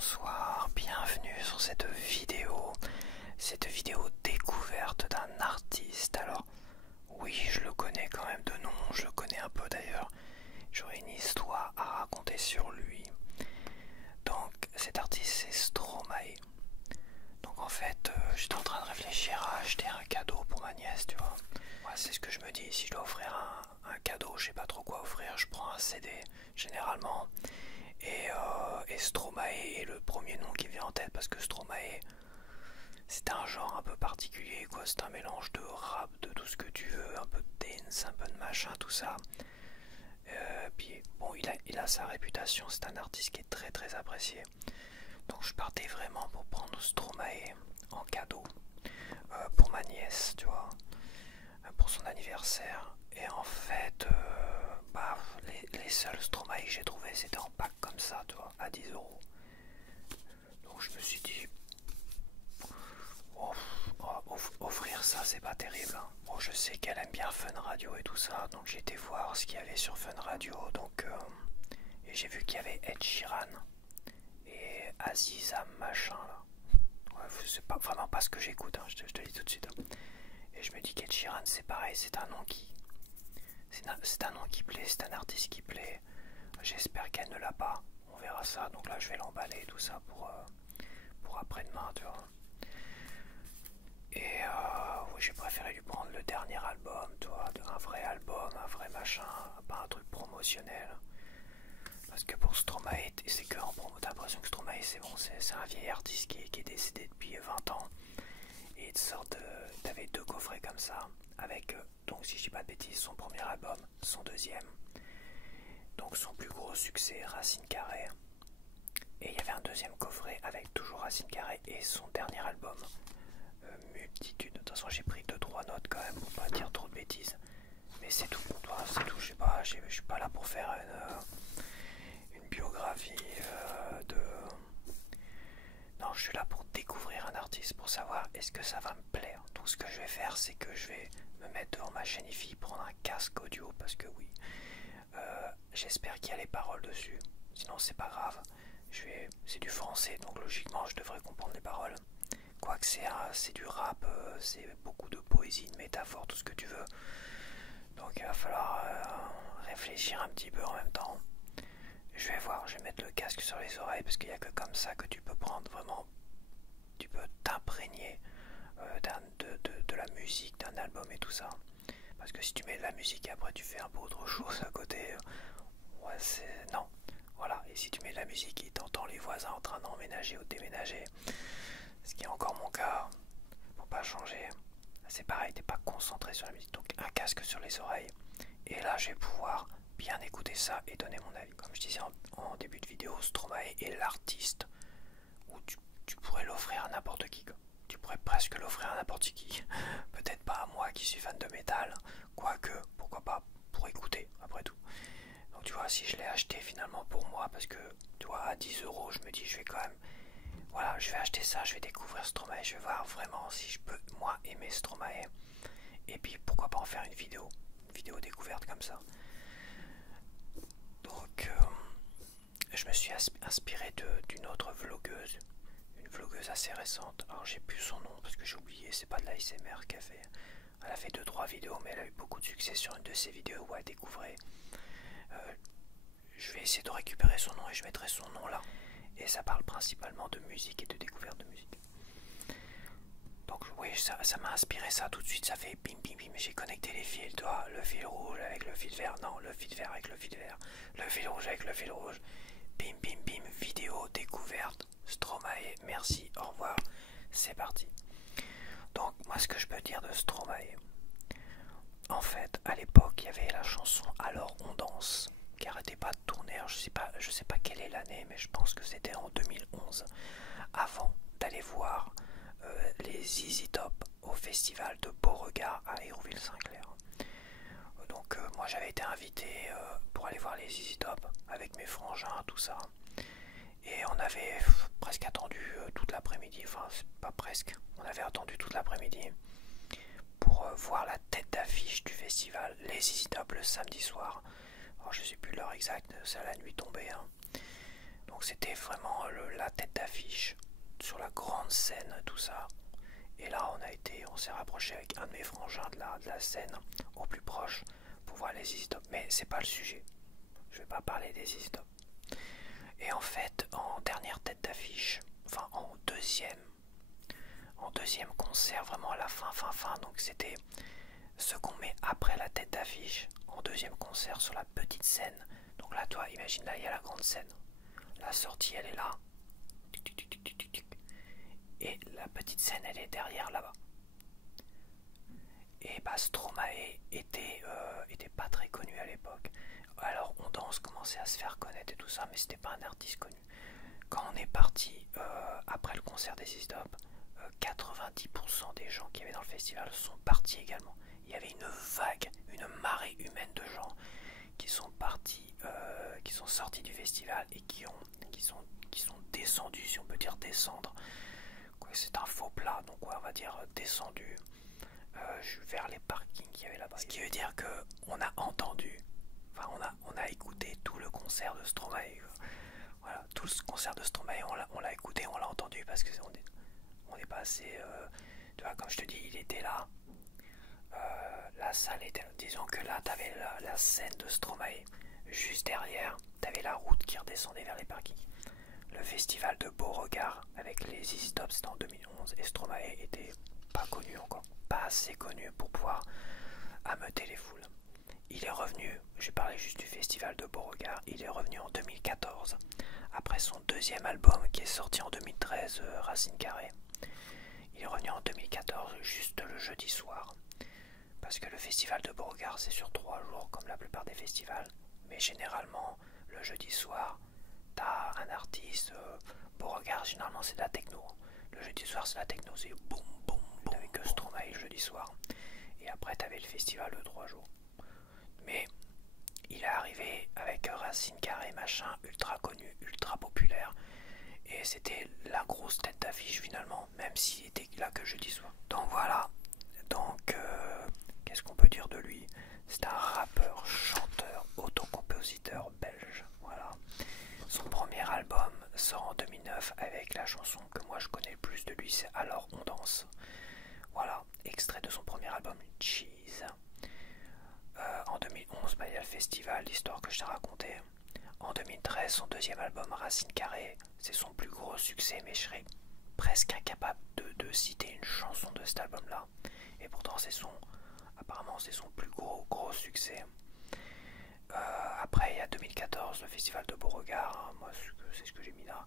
bonsoir, bienvenue sur cette vidéo découverte d'un artiste. Alors oui, je le connais quand même de nom, je le connais un peu d'ailleurs, j'aurais une histoire à raconter sur lui. Donc cet artiste c'est Stromae. Donc en fait j'étais en train de réfléchir à acheter un cadeau pour ma nièce, tu vois. Ouais, c'est ce que je me dis, si je dois offrir un cadeau, je sais pas trop quoi offrir, je prends un CD généralement. Et Stromae est le premier nom qui vient en tête parce que Stromae c'est un genre un peu particulier quoi, c'est un mélange de rap, de tout ce que tu veux, un peu de dance, un peu de machin, tout ça. Puis bon, il a sa réputation, c'est un artiste qui est très très apprécié. Donc je partais vraiment pour prendre Stromae en cadeau pour ma nièce, tu vois, pour son anniversaire. Et en fait, les seuls Stromae que j'ai trouvé c'était en pack comme ça, tu vois, à 10 €. Donc je me suis dit, offrir ça c'est pas terrible, hein. Bon, je sais qu'elle aime bien Fun Radio et tout ça, donc j'ai été voir ce qu'il y avait sur Fun Radio. Donc, et j'ai vu qu'il y avait Ed Sheeran et Aziza machin là. Ouais, c'est pas vraiment pas ce que j'écoute, hein, je te dis tout de suite, hein. Et je me dis qu'Ed Sheeran c'est pareil, c'est un nom qui plaît, c'est un artiste qui plaît. J'espère qu'elle ne l'a pas, on verra ça. Donc là je vais l'emballer tout ça pour après-demain, tu vois. Et oui, j'ai préféré lui prendre le dernier album, tu vois, un vrai album, un vrai machin, pas un truc promotionnel. Parce que pour Stromae, c'est que en promo, t'as l'impression que Stromae c'est bon, c'est un vieil artiste qui est décédé depuis 20 ans. Et t'avais deux coffrets comme ça, avec, donc si je dis pas de bêtises, son premier album, son deuxième, donc son plus gros succès, Racine Carrée. Et il y avait un deuxième coffret avec toujours Racine Carrée et son dernier album, Multitude. De toute façon j'ai pris 2-3 notes quand même pour pas dire trop de bêtises. Mais c'est tout, c'est tout, je suis pas là pour faire une biographie Non, je suis là pour découvrir un artiste, pour savoir est-ce que ça va me plaire. Donc ce que je vais faire, c'est que je vais me mettre devant ma chaîne IFI, prendre un casque audio, parce que oui, j'espère qu'il y a les paroles dessus. Sinon c'est pas grave. C'est du français, donc logiquement je devrais comprendre les paroles. Quoique c'est du rap, c'est beaucoup de poésie, de métaphores, tout ce que tu veux. Donc il va falloir réfléchir un petit peu en même temps. Je vais voir, je vais mettre le casque sur les oreilles parce qu'il n'y a que comme ça que tu peux prendre vraiment, tu peux t'imprégner de la musique, d'un album et tout ça. Parce que si tu mets de la musique et après tu fais un peu autre chose à côté, ouais c'est... non. Voilà, et si tu mets de la musique et t'entends les voisins en train d'emménager ou de déménager, ce qui est encore mon cas, pour pas changer, c'est pareil, t'es pas concentré sur la musique. Donc un casque sur les oreilles, et là je vais pouvoir bien écouter ça et donner mon avis. Comme je disais en début de vidéo, Stromae est l'artiste où tu pourrais l'offrir à n'importe qui, quoi. Tu pourrais presque l'offrir à n'importe qui. Peut-être pas à moi qui suis fan de métal, quoique, pourquoi pas, pour écouter, après tout. Donc tu vois, si je l'ai acheté finalement pour moi, parce que, tu vois, à 10 €, je me dis, je vais quand même... Voilà, je vais acheter ça, je vais découvrir Stromae, je vais voir vraiment si je peux, moi, aimer Stromae. Et puis, pourquoi pas en faire une vidéo découverte comme ça. Donc, je me suis inspiré d'une autre vlogueuse, une vlogueuse assez récente. Alors, j'ai plus son nom parce que j'ai oublié, c'est pas de l'ASMR qu'elle fait. Elle a fait 2-3 vidéos, mais elle a eu beaucoup de succès sur une de ses vidéos où elle découvrait. Je vais essayer de récupérer son nom et je mettrai son nom là. Et ça parle principalement de musique et de découverte de musique. Donc oui, ça m'a inspiré ça tout de suite, ça fait bim bim bim, j'ai connecté les fils, toi, le fil rouge avec le fil vert, non, le fil vert avec le fil vert, le fil rouge avec le fil rouge, bim bim bim, vidéo découverte, Stromae, merci, au revoir, c'est parti. Donc moi ce que je peux dire de Stromae, en fait à l'époque il y avait la chanson Alors on danse, qui arrêtait pas de tourner, alors, je sais pas quelle est l'année, mais je pense que c'était en 2011, avant d'aller voir les ZZ Top au festival de Beauregard à Hérouville-Saint-Clair. Donc moi j'avais été invité pour aller voir les ZZ Top avec mes frangins, tout ça. Et on avait presque attendu toute l'après-midi, enfin pas presque, on avait attendu toute l'après-midi pour voir la tête d'affiche du festival, les ZZ Top le samedi soir. Alors je sais plus l'heure exacte, c'est à la nuit tombée, hein. Donc c'était vraiment la tête d'affiche sur la grande scène, tout ça. Et là on s'est rapproché avec un de mes frangins de la scène au plus proche pour voir les Easy Stop. Mais c'est pas le sujet. Je vais pas parler des Easy Stop. Et en fait, en dernière tête d'affiche, enfin en deuxième concert, vraiment à la fin, donc c'était ce qu'on met après la tête d'affiche, en deuxième concert sur la petite scène. Donc là, toi, imagine, là, il y a la grande scène. La sortie, elle est là. Et la petite scène, elle est derrière, là-bas. Et bah, Stromae était pas très connu à l'époque. Alors, On Danse commençait à se faire connaître et tout ça, mais c'était pas un artiste connu. Quand on est parti après le concert des Easy Stop, 90% des gens qui avaient dans le festival sont partis également. Il y avait une vague, une marée humaine de gens qui sont partis, qui sont sortis du festival et qui sont descendus, si on peut dire descendre. C'est un faux plat, donc ouais, on va dire descendu vers les parkings qu'il y avait là-bas. Ce qui veut dire que on a entendu, enfin on a écouté tout le concert de Stromae. Voilà, tout le concert de Stromae, on l'a écouté, on l'a entendu parce que on est passé, tu vois, comme je te dis, il était là. La salle était, disons que là, t'avais la scène de Stromae. Juste derrière, t'avais la route qui redescendait vers les parkings. Le festival de Beauregard avec les Easy Stop, c'était en 2011 et Stromae était pas connu encore, pas assez connu pour pouvoir ameuter les foules. Il est revenu, j'ai parlé juste du festival de Beauregard, il est revenu en 2014, après son deuxième album qui est sorti en 2013, Racine Carrée. Il est revenu en 2014, juste le jeudi soir. Parce que le festival de Beauregard, c'est sur 3 jours, comme la plupart des festivals. Mais généralement, le jeudi soir, t'as un artiste. Beauregard, généralement, c'est de la techno. Le jeudi soir, c'est de la techno, c'est boum, boum, boum. T'avais que Stromae le jeudi soir. Et après, t'avais le festival de 3 jours. Mais il est arrivé avec Racine Carrée, machin, ultra connu, ultra populaire. Et c'était la grosse tête d'affiche finalement, même s'il était là que jeudi soir. Donc voilà. Donc, qu'est-ce qu'on peut dire de lui? C'est un rappeur, chanteur, autocompositeur belge. Voilà. Son premier album sort en 2009 avec la chanson que moi je connais le plus de lui, c'est Alors on danse. Voilà, extrait de son premier album, Cheese. En 2011, il y a le festival, l'histoire que je t'ai racontée. En 2013, son deuxième album, Racine Carrée, c'est son plus gros succès, mais je serais presque incapable de citer une chanson de cet album-là. Et pourtant, apparemment, c'est son plus gros succès. Après, il y a 2014, le festival de Beauregard, moi, c'est ce que j'ai mis là.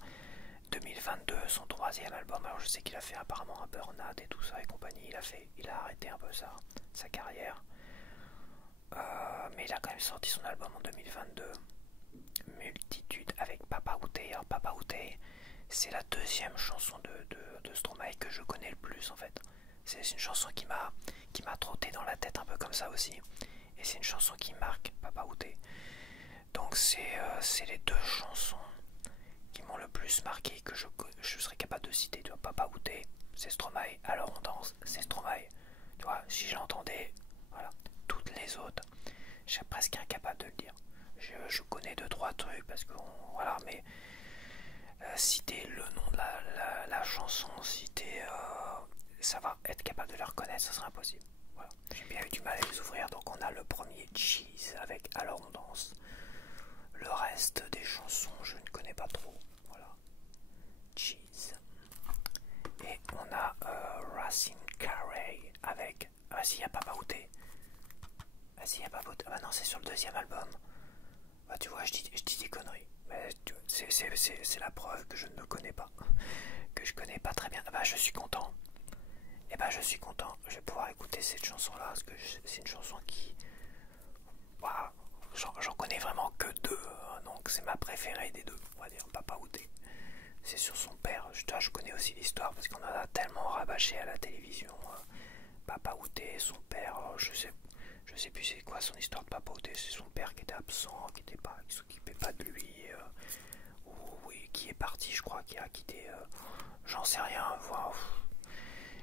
2022, son troisième album. Alors, je sais qu'il a fait apparemment un burn-out et tout ça et compagnie. Il a arrêté un peu sa carrière. Mais il a quand même sorti son album en 2022. Multitude avec Papa Outé. Alors, Papa Outé, c'est la deuxième chanson de Stromae que je connais le plus en fait. C'est une chanson qui m'a trotté dans la tête un peu comme ça aussi. Et c'est une chanson qui marque Papa Outé. Donc c'est les deux chansons qui m'ont le plus marqué que je serais capable de citer. Tu vois, Papa Outé, c'est Stromae. Alors on danse, c'est Stromae. Tu vois, si j'entendais, voilà, toutes les autres, je serais presque incapable de le dire. Je connais 2-3 trucs parce que voilà, mais citer le nom de la chanson, citer savoir être capable de la reconnaître, ça serait impossible. Voilà. J'ai bien eu du mal à les ouvrir, donc on a le premier Cheese avec Alors on danse. Le reste des chansons, je ne connais pas trop. Voilà. Cheese. Et on a Racine Carrée avec. Ah si, il y a Papa Outé. Ah si, il y a Papa Outé. Ah bah non, c'est sur le deuxième album. Bah tu vois, je dis des conneries. Mais c'est la preuve que je ne me connais pas. Que je connais pas très bien. Ah bah je suis content. Et bah je suis content. Je vais pouvoir écouter cette chanson-là. Parce que c'est une chanson qui. Voilà. J'en connais vraiment que 2. Donc c'est ma préférée des 2. On va dire Papa Outé. C'est sur son père. Je connais aussi l'histoire parce qu'on en a tellement rabâché à la télévision. Papa Outé, son père, je sais plus c'est quoi son histoire de Papa Outé, c'est son père qui était absent, qui s'occupait pas de lui, ou oui, qui est parti, je crois, qui a quitté, j'en sais rien, voilà.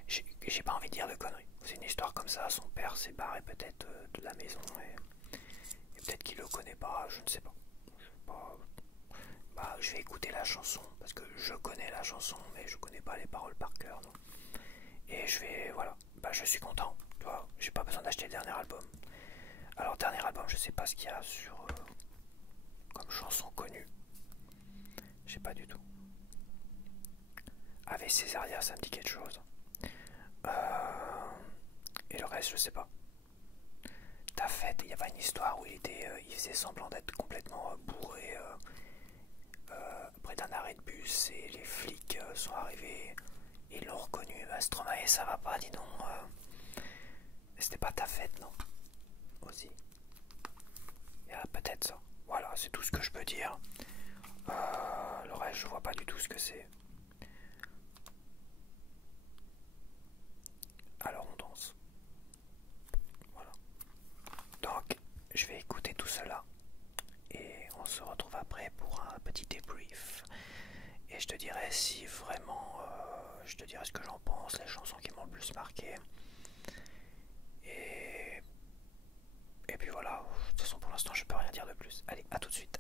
J'ai pas envie de dire de conneries. C'est une histoire comme ça, son père s'est barré peut-être de la maison et peut-être qu'il le connaît pas, je ne sais pas. Bah, je vais écouter la chanson parce que je connais la chanson mais je connais pas les paroles par cœur, non. Et je vais, voilà, bah je suis content, tu vois, j'ai pas besoin d'acheter le dernier album. Alors dernier album, je sais pas ce qu'il y a sur comme chanson connue, je sais pas du tout. Avec Césaria, ça me dit quelque chose. Et le reste, je sais pas. Ta fête, il y avait une histoire où il faisait semblant d'être complètement bourré près d'un arrêt de bus et les flics sont arrivés et ils l'ont reconnu. Stromae, ça va pas, dis donc. C'était pas ta fête, non? Aussi. Il y a peut-être ça. Voilà, c'est tout ce que je peux dire. Le reste, je vois pas du tout ce que c'est. Alors on danse. Voilà. Donc, je vais écouter tout cela. Et on se retrouve après pour un petit débrief. Et je te dirai si vraiment... je te dirai ce que j'en pense, les chansons qui m'ont le plus marqué. Et puis voilà, de toute façon pour l'instant je peux rien dire de plus. Allez, à tout de suite.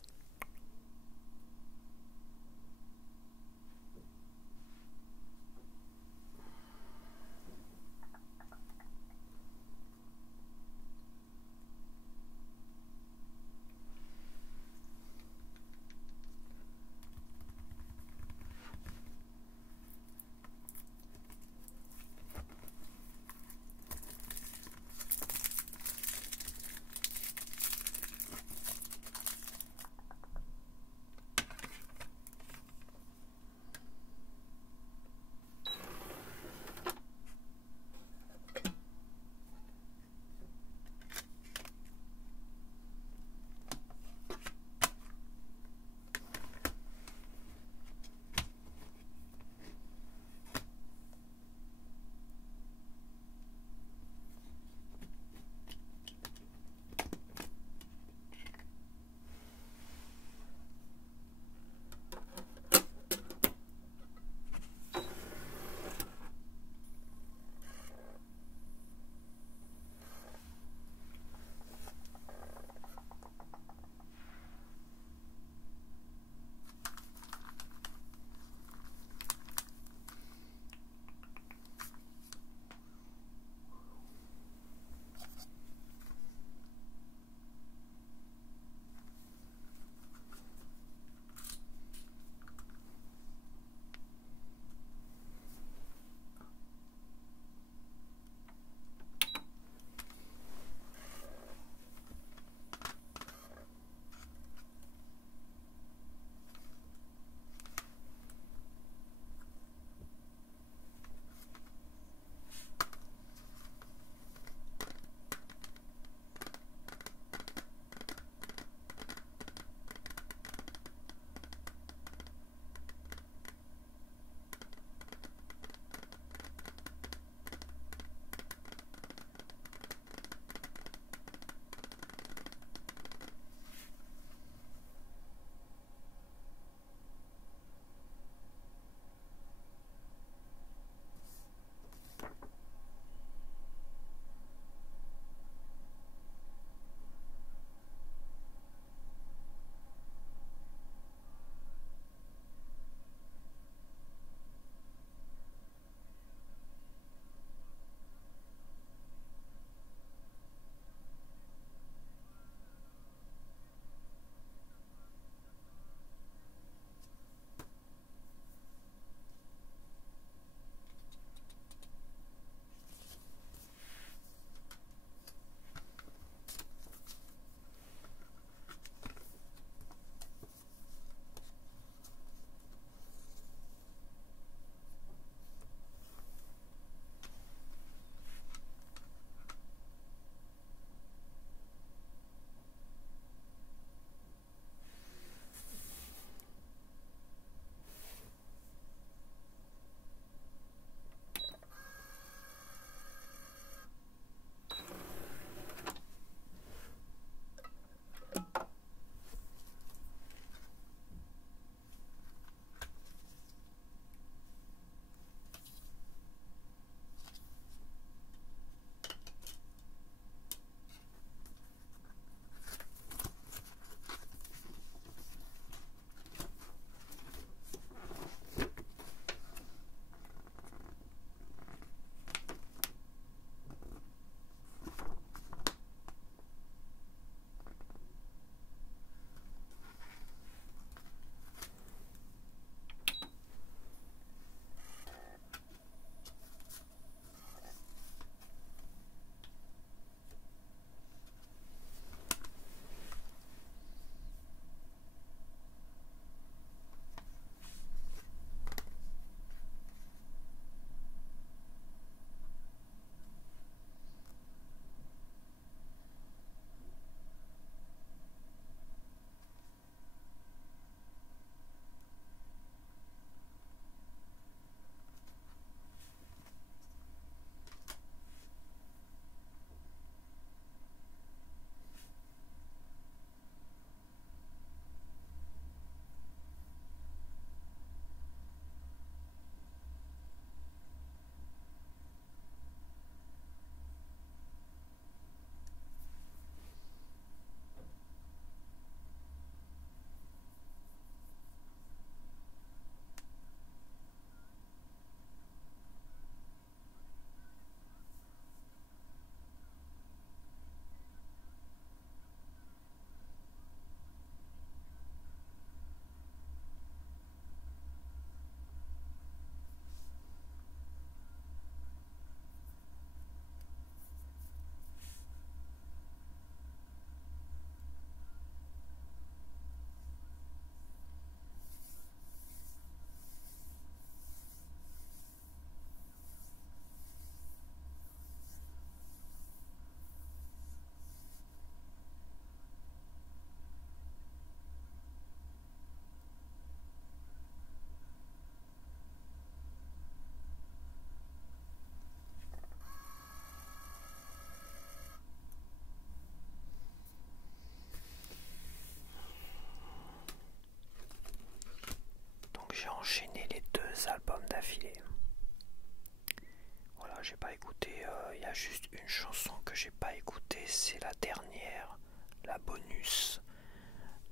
écouté. Il y a juste une chanson que j'ai pas écoutée, c'est la dernière, la bonus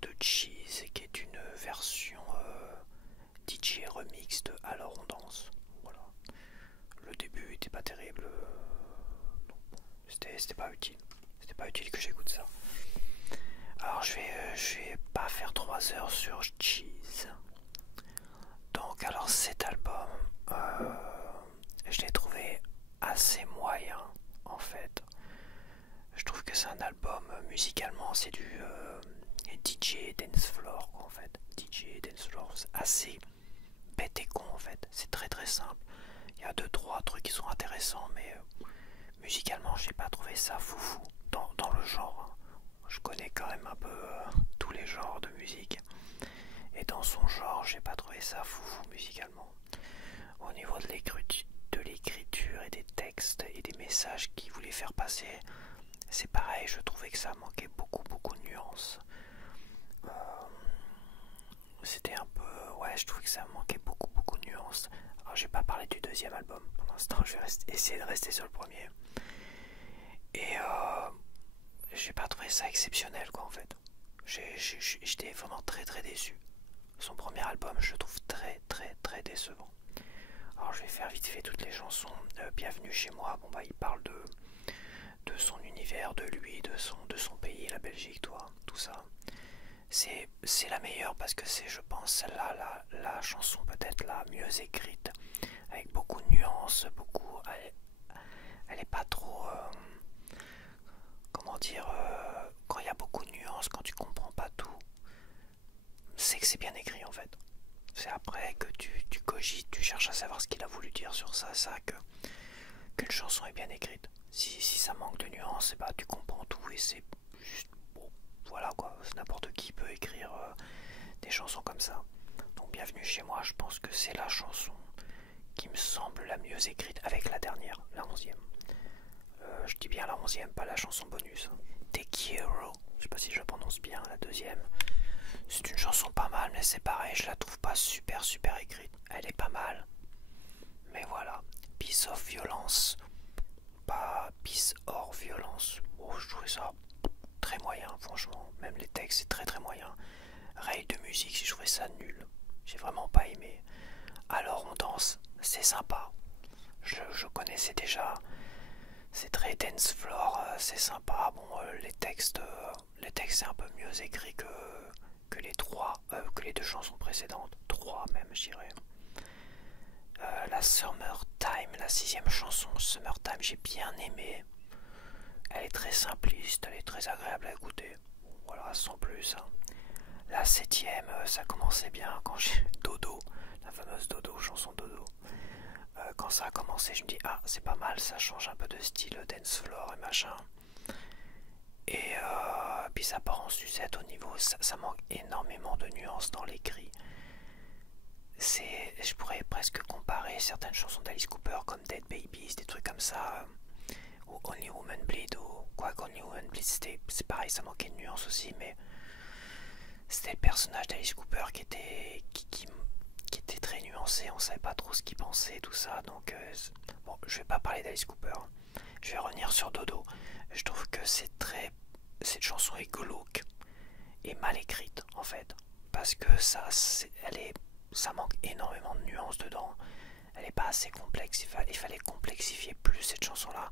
de Cheese, qui est une version DJ remix de Alors on danse. Voilà. Le début était pas terrible, c'était pas utile. C'était pas utile que j'écoute ça. Alors je vais pas faire 3 heures sur Cheese. Donc alors cet album, je l'ai trouvé assez moyen en fait. Je trouve que c'est un album musicalement, c'est du DJ dance floor en fait. DJ dance floor, c'est assez bête et con en fait. C'est très très simple. Il y a 2-3 trucs qui sont intéressants, mais musicalement, j'ai pas trouvé ça foufou dans le genre. Je connais quand même un peu tous les genres de musique. Et dans son genre, j'ai pas trouvé ça foufou musicalement. Au niveau de l'écriture et des textes et des messages qu'il voulait faire passer, c'est pareil, je trouvais que ça manquait beaucoup de nuances. C'était un peu... Ouais, je trouvais que ça manquait beaucoup de nuances. Alors je vais pas parler du deuxième album. Pour l'instant, je vais essayer de rester sur le premier. Et j'ai pas trouvé ça exceptionnel quoi en fait. J'étais vraiment très déçu. Son premier album, je le trouve très décevant. Alors je vais faire vite fait toutes les chansons. Bienvenue chez moi, bon bah il parle de son univers, de lui, de son pays, la Belgique, tout ça. C'est la meilleure parce que c'est, je pense, celle-là, la chanson peut-être la mieux écrite, avec beaucoup de nuances, elle est pas trop, comment dire, quand il y a beaucoup de nuances, quand tu comprends pas tout, c'est que c'est bien écrit en fait. C'est après que tu cogites, tu cherches à savoir ce qu'il a voulu dire sur ça, qu'une chanson est bien écrite. Si ça manque de nuances, bah, tu comprends tout et c'est juste bon, voilà quoi, n'importe qui peut écrire des chansons comme ça. Donc bienvenue chez moi, je pense que c'est la chanson qui me semble la mieux écrite avec la dernière, la 11e. Je dis bien la 11e, pas la chanson bonus. Take Hero, je sais pas si je prononce bien, la deuxième. C'est une chanson pas mal, mais c'est pareil, je la trouve pas super écrite. Elle est pas mal, mais voilà. Piece of Violence, pas Peace or Violence. Oh, je trouvais ça très moyen, franchement. Même les textes, c'est très moyen. Rail de musique, j'ai trouvé ça nul. J'ai vraiment pas aimé. Alors on danse, c'est sympa. Je connaissais déjà. C'est très dance floor, c'est sympa. Bon, les textes c'est un peu mieux écrit que les deux chansons précédentes. 3 même, je dirais. La Summertime, la 6e chanson, Summertime, j'ai bien aimé. Elle est très simpliste, elle est très agréable à écouter. Voilà, sans plus. Hein. La 7e, ça commençait bien quand j'ai Dodo, la fameuse Dodo, chanson Dodo. Quand ça a commencé, je me dis ah c'est pas mal, ça change un peu de style dance floor et machin. Et puis ça part en sucette au niveau, ça manque énormément de nuances dans l'écrit. Je pourrais presque comparer certaines chansons d'Alice Cooper comme Dead Babies, des trucs comme ça, ou Only Woman Bleed, ou quoi qu'Only Woman Bleed, c'est pareil, ça manquait de nuances aussi, mais c'était le personnage d'Alice Cooper qui était très nuancé, on savait pas trop ce qu'il pensait, tout ça, donc bon, je vais pas parler d'Alice Cooper, je vais revenir sur Dodo. Je trouve que cette chanson est glauque et mal écrite en fait, parce que ça manque énormément de nuances dedans, elle est pas assez complexe, il fallait complexifier plus cette chanson là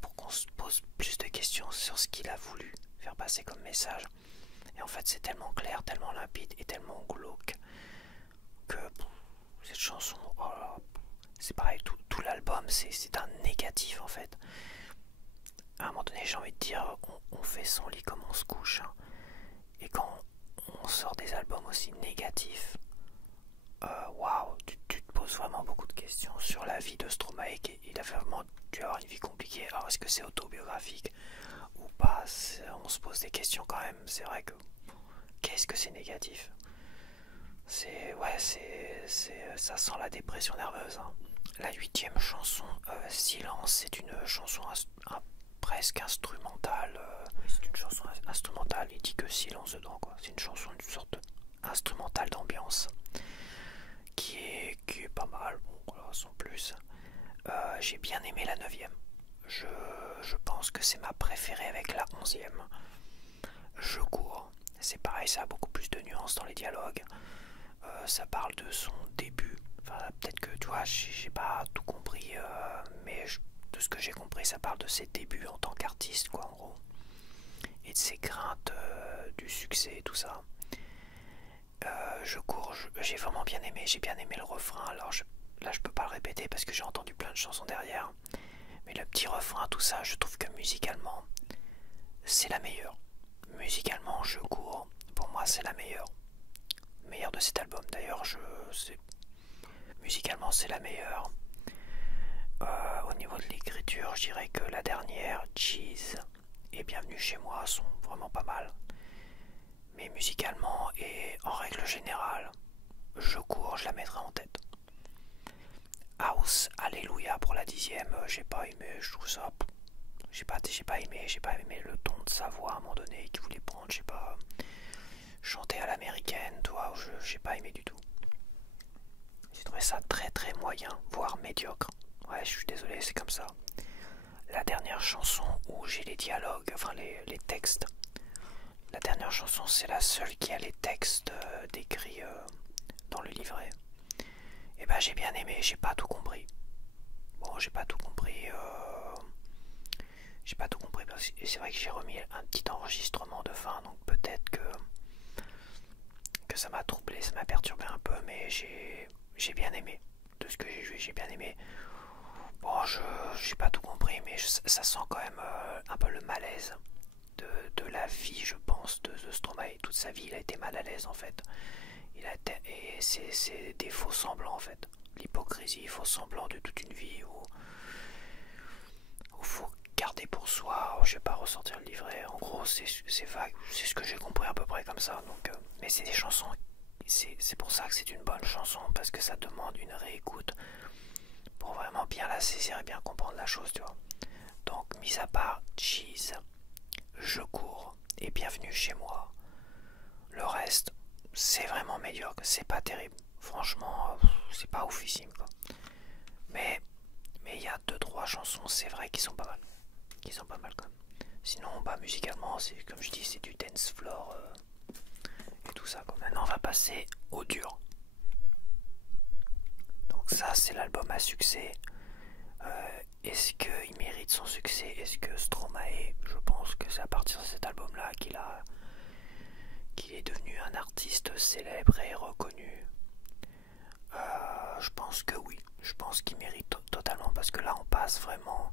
pour qu'on se pose plus de questions sur ce qu'il a voulu faire passer comme message. Et en fait c'est tellement clair, tellement limpide et tellement glauque que cette chanson, oh là, c'est pareil, tout l'album c'est un négatif en fait. À un moment donné j'ai envie de dire on fait son lit comme on se couche, hein. Et quand on sort des albums aussi négatifs, waouh, tu te poses vraiment beaucoup de questions sur la vie de Stromae. Il a vraiment dû avoir une vie compliquée. Alors est-ce que c'est autobiographique ou pas, on se pose des questions quand même. C'est vrai que qu'est-ce que c'est négatif, ça sent la dépression nerveuse, hein. La 8e chanson, Silence, c'est une chanson presque instrumentale. Oui, c'est une chanson instrumentale, il dit que silence dedans quoi. C'est une chanson d'une sorte instrumentale d'ambiance qui est pas mal, bon voilà, sans plus. J'ai bien aimé la 9e. Je pense que c'est ma préférée avec la 11e. Je cours. C'est pareil, ça a beaucoup plus de nuances dans les dialogues. Ça parle de son début. Enfin, peut-être que tu vois, j'ai pas tout compris, mais de ce que j'ai compris, ça parle de ses débuts en tant qu'artiste, quoi, en gros. Et de ses craintes du succès et tout ça. Je cours, j'ai vraiment bien aimé. J'ai bien aimé le refrain. Alors là, je peux pas le répéter parce que j'ai entendu plein de chansons derrière. Mais le petit refrain, tout ça, je trouve que musicalement, c'est la meilleure. Musicalement, je cours. Pour moi, c'est la meilleure. Meilleure de cet album. D'ailleurs, musicalement, c'est la meilleure. Au niveau de l'écriture, je dirais que la dernière, Cheese et Bienvenue chez moi, sont vraiment pas mal. Mais musicalement et en règle générale, je cours, je la mettrai en tête. House, Alléluia pour la 10e, j'ai pas aimé, je trouve ça. J'ai pas aimé le ton de sa voix à un moment donné qui voulait prendre, je sais pas, chanter à l'américaine, toi, j'ai pas aimé du tout. J'ai trouvé ça très très moyen, voire médiocre. Ouais, je suis désolé, c'est comme ça. La dernière chanson où j'ai les dialogues, enfin les textes. La dernière chanson, c'est la seule qui a les textes décrits dans le livret. Et ben j'ai bien aimé, j'ai pas tout compris. Bon, j'ai pas tout compris. J'ai pas tout compris. Et c'est vrai que j'ai remis un petit enregistrement de fin, donc peut-être que ça m'a troublé, ça m'a perturbé un peu, mais j'ai bien aimé. De ce que j'ai joué, j'ai bien aimé. Bon, j'ai pas tout compris, mais ça sent quand même un peu le malaise de la vie, je pense, de Stromae. Toute sa vie, il a été mal à l'aise en fait. Et c'est des faux semblants en fait. L'hypocrisie, faux semblants de toute une vie où faut garder pour soi. Je vais pas ressortir le livret. En gros, c'est vague. C'est ce que j'ai compris à peu près comme ça. Donc, mais c'est des chansons. C'est pour ça que c'est une bonne chanson parce que ça demande une réécoute pour vraiment bien la saisir et bien comprendre la chose, tu vois. Donc, mis à part Cheese, Je cours et Bienvenue chez moi. Le reste, c'est vraiment médiocre. C'est pas terrible. Franchement, c'est pas oufissime, quoi. Mais il y a 2-3 chansons, c'est vrai, qui sont pas mal. Qui sont pas mal quand même. Sinon, bah, musicalement, c'est comme je dis, c'est du dance floor et tout ça, quoi. Maintenant, on va passer au dur. Donc ça, c'est l'album à succès. Est-ce qu'il mérite son succès? Est-ce que Stromae, je pense que c'est à partir de cet album-là qu'il est devenu un artiste célèbre et reconnu. Je pense que oui. Je pense qu'il mérite totalement parce que là, on passe vraiment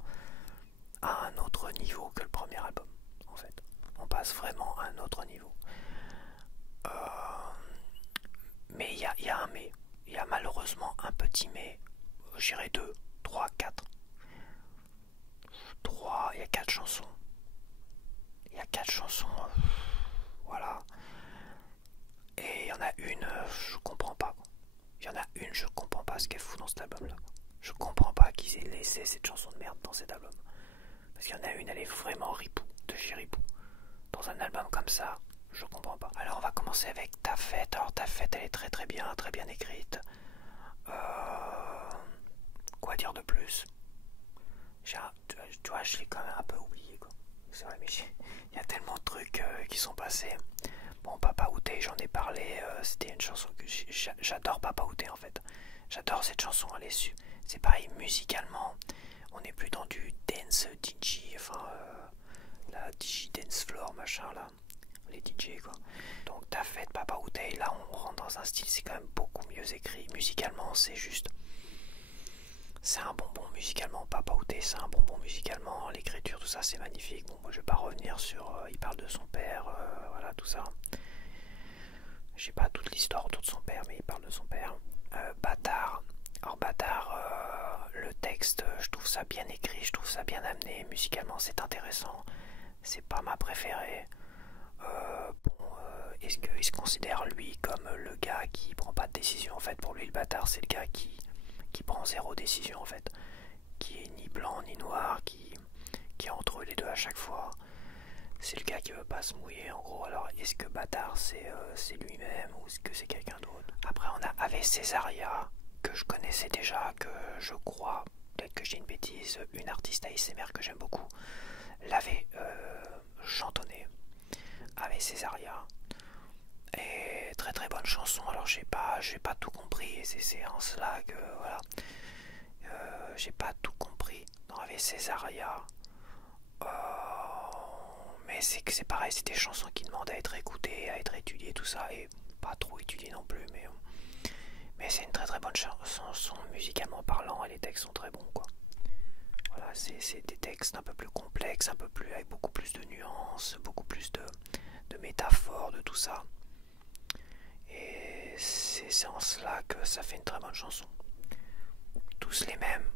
à un autre niveau que le premier album, en fait. On passe vraiment à un autre niveau. Mais il y a un mais. Il y a malheureusement un petit mais. J'irai 2, 3, 4. 3, il y a 4 chansons. Il y a 4 chansons. Voilà. Et il y en a une, je comprends pas. Il y en a une, je comprends pas ce qu'elle fout dans cet album-là. Je comprends pas qu'ils aient laissé cette chanson de merde dans cet album. Parce qu'il y en a une, elle est vraiment ripou, de chez Ripou. Dans un album comme ça, je comprends pas. Alors on va commencer avec Ta Fête. Alors Ta Fête, elle est très bien écrite. Quoi dire de plus? Tu vois, je l'ai quand même un peu oublié, quoi. C'est vrai, mais il y a tellement de trucs qui sont passés. Bon, Papa Outé, j'en ai parlé. C'était une chanson que j'adore, Papa Outé, en fait. J'adore cette chanson, elle est su. C'est pareil, musicalement, on n'est plus dans du dance DJ, enfin, la DJ dance floor, machin, là. Les DJ, quoi. Donc, Ta Fête, Papa Outé, là, on rentre dans un style, c'est quand même beaucoup mieux écrit. Musicalement, c'est juste... C'est un bonbon musicalement, Papa Outé, c'est un bonbon musicalement, l'écriture, tout ça, c'est magnifique. Bon, moi, je vais pas revenir sur... il parle de son père, voilà, tout ça. J'ai pas toute l'histoire autour de son père, mais il parle de son père. Bâtard. Alors, Bâtard, le texte, je trouve ça bien écrit, je trouve ça bien amené. Musicalement, c'est intéressant. C'est pas ma préférée. Est-ce qu'il se considère, lui, comme le gars qui prend pas de décision? En fait, pour lui, le Bâtard, c'est le gars qui prend zéro décision, en fait. Qui est ni blanc ni noir, qui est entre les deux à chaque fois. C'est le gars qui veut pas se mouiller, en gros. Alors, est-ce que Bâtard, c'est lui-même ou est-ce que c'est quelqu'un d'autre? Après, on a Ave Césaria, que je connaissais déjà, que je crois peut-être que j'ai une bêtise, une artiste ASMR que j'aime beaucoup, l'avait chantonné avec Césaria. Et très très bonne chanson. Alors j'ai pas tout compris, c'est un slag, voilà. J'ai pas tout compris dans Ave Césaria. Mais c'est pareil, c'est des chansons qui demandent à être écoutées, à être étudiées, tout ça, et pas trop étudiées non plus, mais c'est une très très bonne chanson musicalement parlant, et les textes sont très bons, quoi. Voilà, c'est des textes un peu plus complexes, un peu plus avec beaucoup plus de nuances, beaucoup plus de métaphores, de tout ça. Et c'est en cela que ça fait une très bonne chanson. Tous les mêmes,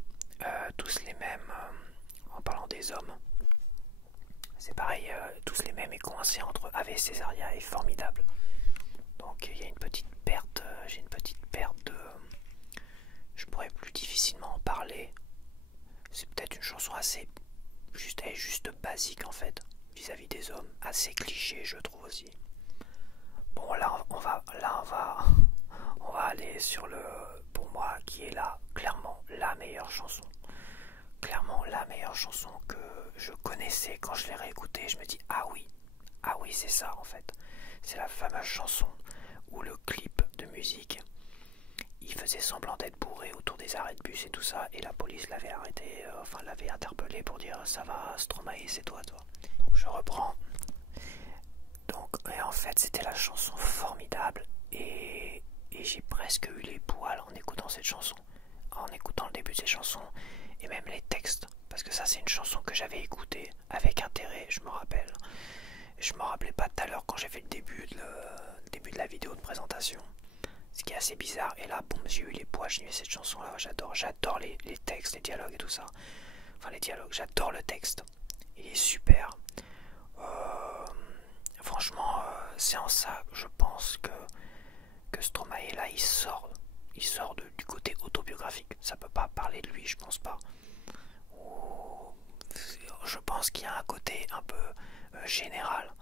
en parlant des hommes. C'est pareil, tous les mêmes et coincés entre Ave Césaria et Formidable. Donc il y a une petite perte, j'ai une petite perte de... Je pourrais plus difficilement en parler. C'est peut-être une chanson assez juste basique en fait, vis-à-vis des hommes. Assez cliché je trouve aussi. Bon là on va aller sur le... Pour moi qui est là, clairement la meilleure chanson. Clairement la meilleure chanson que je connaissais quand je l'ai réécoutée. Je me dis ah oui c'est ça en fait. C'est la fameuse chanson où le clip de musique, il faisait semblant d'être bourré autour des arrêts de bus et tout ça, et la police l'avait arrêté, enfin l'avait interpellé pour dire ça va Stromae, c'est toi. Donc je reprends. Donc et en fait c'était la chanson Formidable, et j'ai presque eu les poils en écoutant cette chanson, en écoutant le début de cette chanson, et même les textes, parce que ça c'est une chanson que j'avais écoutée avec intérêt, je me rappelle. Je me rappelais pas tout à l'heure quand j'ai fait le début de la vidéo de présentation, ce qui est assez bizarre, et là boum, j'ai eu les poids, j'ai mis cette chanson là, j'adore les textes, les dialogues et tout ça. Enfin les dialogues, j'adore le texte, il est super. Franchement c'est en ça que je pense que Stromae là il sort du côté autobiographique. Ça peut pas parler de lui, je pense pas. Je pense qu'il y a un côté un peu général.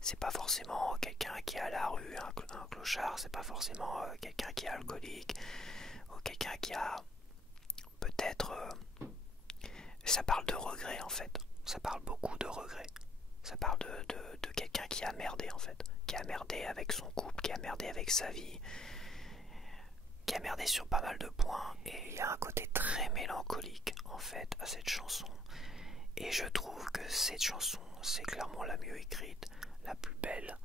C'est pas forcément quelqu'un qui est à la rue, un clochard, c'est pas forcément quelqu'un qui est alcoolique, ou quelqu'un qui a peut-être... ça parle de regret en fait, ça parle beaucoup de regret. Ça parle de quelqu'un qui a merdé en fait, qui a merdé avec son couple, qui a merdé avec sa vie, qui a merdé sur pas mal de points, et il y a un côté très mélancolique en fait à cette chanson. Et je trouve que cette chanson, c'est clairement la mieux écrite, la plus belle,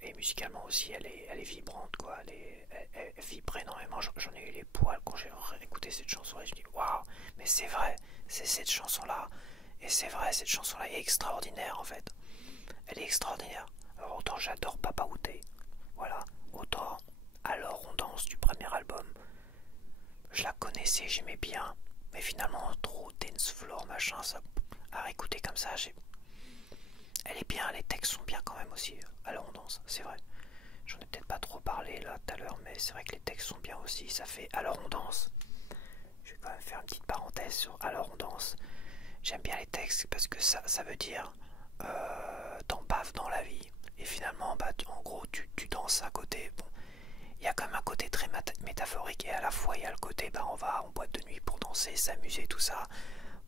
et musicalement aussi, elle est vibrante, quoi. Elle vibre énormément. J'en ai eu les poils quand j'ai écouté cette chanson, et je me dis waouh, mais c'est vrai, c'est cette chanson-là. Et c'est vrai, cette chanson-là est extraordinaire en fait. Elle est extraordinaire. Alors autant j'adore Papa Outé, voilà, autant Alors on danse du premier album, je la connaissais, j'aimais bien. Mais finalement, trop dance floor, machin, ça, à réécouter comme ça, elle est bien, les textes sont bien quand même aussi. Alors on danse, c'est vrai. J'en ai peut-être pas trop parlé là tout à l'heure, mais c'est vrai que les textes sont bien aussi. Ça fait Alors on danse. Je vais quand même faire une petite parenthèse sur Alors on danse. J'aime bien les textes parce que ça veut dire t'en baves dans la vie. Et finalement, bah, en gros, tu danses à côté. Bon, il y a quand même un côté très métaphorique, et à la fois il y a le côté bah on va en boîte de nuit pour danser, s'amuser, tout ça,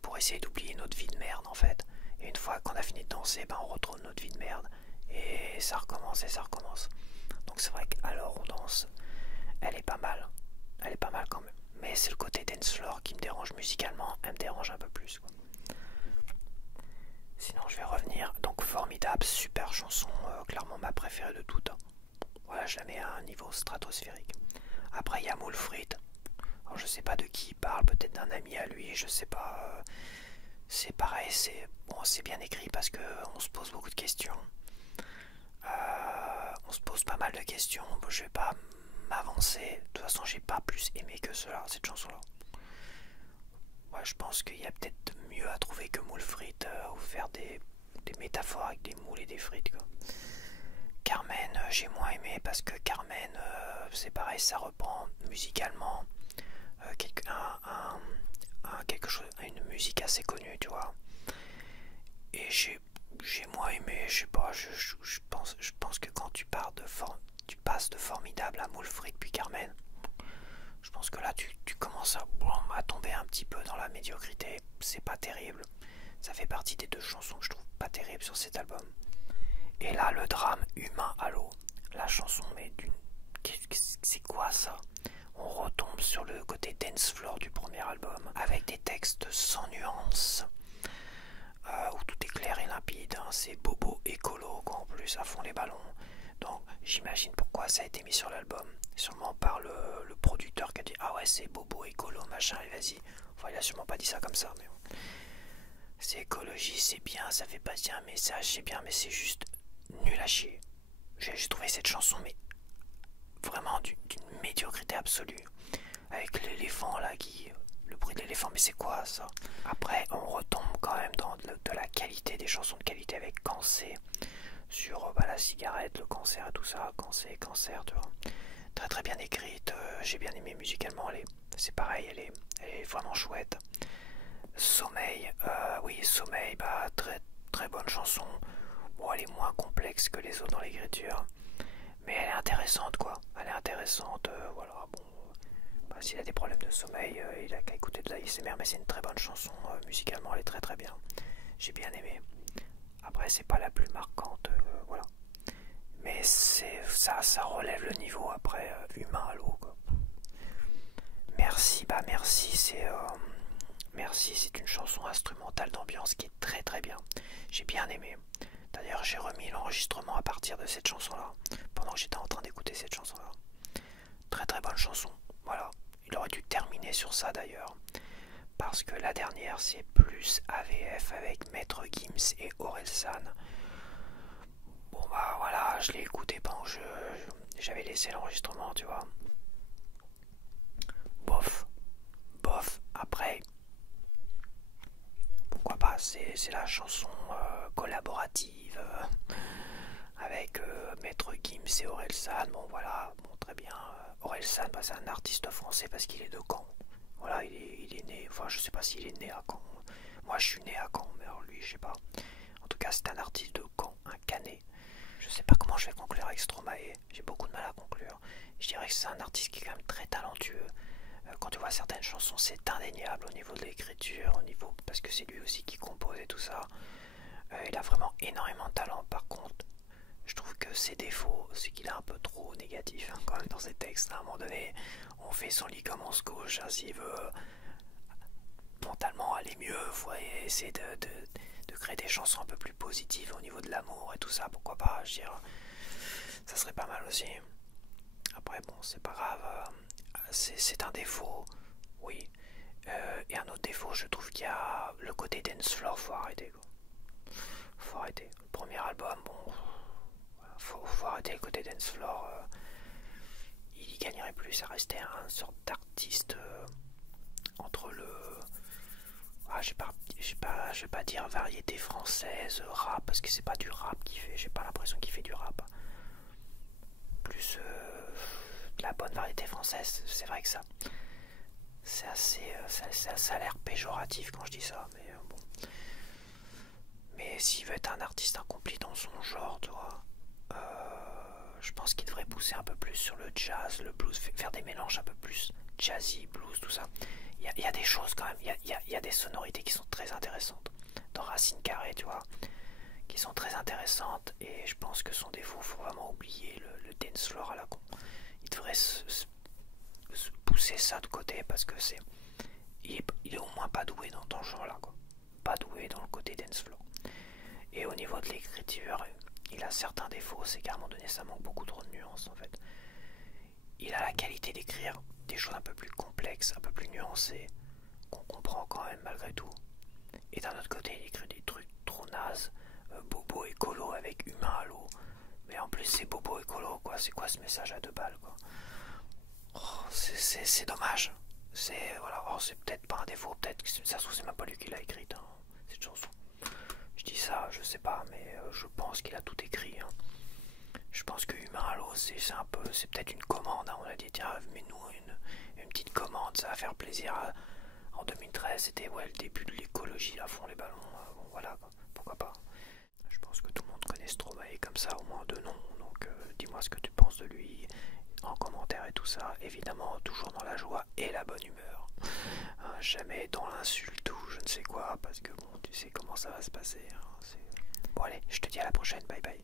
pour essayer d'oublier notre vie de merde en fait. Et une fois qu'on a fini de danser, bah on retrouve notre vie de merde, et ça recommence et ça recommence. Donc c'est vrai qu'Alors on danse, elle est pas mal quand même. Mais c'est le côté dance floor qui me dérange musicalement, elle me dérange un peu plus, quoi. Sinon je vais revenir, donc Formidable, super chanson, clairement ma préférée de toutes. Voilà, je la mets à un niveau stratosphérique. Après, il y a Moule Frites. Alors, je sais pas de qui il parle, peut-être d'un ami à lui, je sais pas. C'est pareil, c'est bon, c'est bien écrit parce que on se pose beaucoup de questions. On se pose pas mal de questions. Bon, je vais pas m'avancer. De toute façon, j'ai pas plus aimé que cela, cette chanson-là. Ouais, je pense qu'il y a peut-être mieux à trouver que Moule Frites, ou faire des métaphores avec des moules et des frites, quoi. Carmen, j'ai moins aimé parce que Carmen, c'est pareil, ça reprend musicalement quelque chose, une musique assez connue, tu vois. Et j'ai moins aimé, je sais pas, je pense que quand tu passes de Formidable à Moule Frites puis Carmen, je pense que là tu commences à médiocrité, c'est pas terrible. Ça fait partie des 2 chansons que je trouve pas terribles sur cet album. Et là, le drame humain à l'eau. La chanson, mais d'une... C'est quoi ça? On retombe sur le côté dance floor du premier album, avec des textes sans nuance, où tout est clair et limpide, hein. C'est bobo écolo, quoi, en plus, à fond les ballons. Donc, j'imagine pourquoi ça a été mis sur l'album. Sûrement par le producteur qui a dit ah ouais, c'est bobo écolo, machin, et vas-y. Enfin, il a sûrement pas dit ça comme ça, mais bon. C'est écologie, c'est bien, ça fait passer un message, c'est bien, mais c'est juste nul à chier. J'ai trouvé cette chanson, mais vraiment d'une médiocrité absolue. Avec l'éléphant là, le bruit de l'éléphant, mais c'est quoi ça? Après, on retombe quand même dans de la qualité, des chansons de qualité avec Cancer, sur la cigarette, le cancer et tout ça, cancer, tu vois. Très très bien écrite, j'ai bien aimé musicalement, c'est pareil, elle est vraiment chouette. Sommeil, oui, Sommeil, bah très très bonne chanson. Bon, elle est moins complexe que les autres dans l'écriture, mais elle est intéressante, quoi. Elle est intéressante, voilà, bon. Bah, s'il a des problèmes de sommeil, il a qu'à écouter de la ASMR, mais c'est une très bonne chanson, musicalement elle est très très bien. J'ai bien aimé. Après, c'est pas la plus marquante, voilà. Mais ça relève le niveau après, humain à l'eau, quoi. Merci, bah merci, c'est une chanson instrumentale d'ambiance qui est très très bien. J'ai bien aimé. D'ailleurs, j'ai remis l'enregistrement à partir de cette chanson-là, pendant que j'étais en train d'écouter cette chanson-là. Très très bonne chanson, voilà. Il aurait dû terminer sur ça d'ailleurs, parce que la dernière c'est plus AVF avec Maître Gims et Orelsan. Bon bah voilà, je l'ai écouté pendant que j'avais laissé l'enregistrement, tu vois. Bof, après, pourquoi pas, c'est la chanson collaborative avec Maître Gims et Orelsan, bon voilà, bon très bien. Orelsan, bah, c'est un artiste français parce qu'il est de Caen. Voilà, il est né, enfin je sais pas s'il est né à Caen. Moi je suis né à Caen, mais alors lui je sais pas. En tout cas c'est un artiste de Caen, un Canet. Je sais pas comment je vais conclure avec Stromae, j'ai beaucoup de mal à conclure. Je dirais que c'est un artiste qui est quand même très talentueux. Quand tu vois certaines chansons, c'est indéniable au niveau de l'écriture, parce que c'est lui aussi qui compose et tout ça. Il a vraiment énormément de talent. Par contre, je trouve que ses défauts, c'est qu'il est un peu trop négatif, hein, quand même dans ses textes. À un moment donné, on fait son lit comme on se couche, hein, s'il veut mentalement aller mieux, il faut essayer de créer des chansons un peu plus positives au niveau de l'amour et tout ça, pourquoi pas, je veux dire, ça serait pas mal aussi. Après bon, c'est pas grave, c'est un défaut, oui. Et un autre défaut, je trouve qu'il y a le côté dance floor, faut arrêter, quoi. Faut arrêter. Le premier album, bon, faut arrêter le côté dance floor. Il y gagnerait plus, ça restait un sorte d'artiste entre le... Ah, je vais pas dire variété française, rap, parce que c'est pas du rap qu'il fait, j'ai pas l'impression qu'il fait du rap. Plus de la bonne variété française, c'est vrai que ça... C'est assez... ça a l'air péjoratif quand je dis ça, mais bon... Mais s'il veut être un artiste accompli dans son genre, tu vois, je pense qu'il devrait pousser un peu plus sur le jazz, le blues, faire des mélanges un peu plus jazzy, blues, tout ça. Il y a des choses quand même, il y a des sonorités qui sont très intéressantes. Dans Racine Carrée, tu vois, qui sont très intéressantes. Et je pense que son défaut, il faut vraiment oublier le dance floor à la con. Il devrait se pousser ça de côté parce que il est au moins pas doué dans ce genre-là, quoi. Pas doué dans le côté dance floor. Et au niveau de l'écriture, il a certains défauts, c'est qu'à un moment donné ça manque beaucoup trop de nuances en fait. Il a la qualité d'écrire des choses un peu plus complexes, un peu plus nuancées, qu'on comprend quand même malgré tout. Et d'un autre côté il écrit des trucs trop nazes, bobo écolo avec humain à l'eau. Mais en plus c'est bobo écolo, quoi, c'est quoi ce message à 2 balles, quoi. Oh, c'est dommage. Voilà, oh, c'est peut-être pas un défaut, peut-être que ça se trouve c'est même pas lui qui l'a écrite, hein, cette chanson. Je dis ça, je sais pas, mais je pense qu'il a tout écrit, hein. Je pense que Humain à l'eau, c'est peut-être une commande, hein. On a dit tiens, mets-nous une petite commande, ça va faire plaisir. En 2013, c'était ouais, le début de l'écologie, à fond les ballons, bon voilà, quoi. Pourquoi pas. Je pense que tout le monde connaît Stromae comme ça, au moins 2 noms, donc dis-moi ce que tu penses de lui en commentaire et tout ça, évidemment toujours dans la joie et la bonne humeur. jamais dans l'insulte ou je ne sais quoi, parce que bon, tu sais comment ça va se passer. Hein, bon allez, je te dis à la prochaine, bye bye.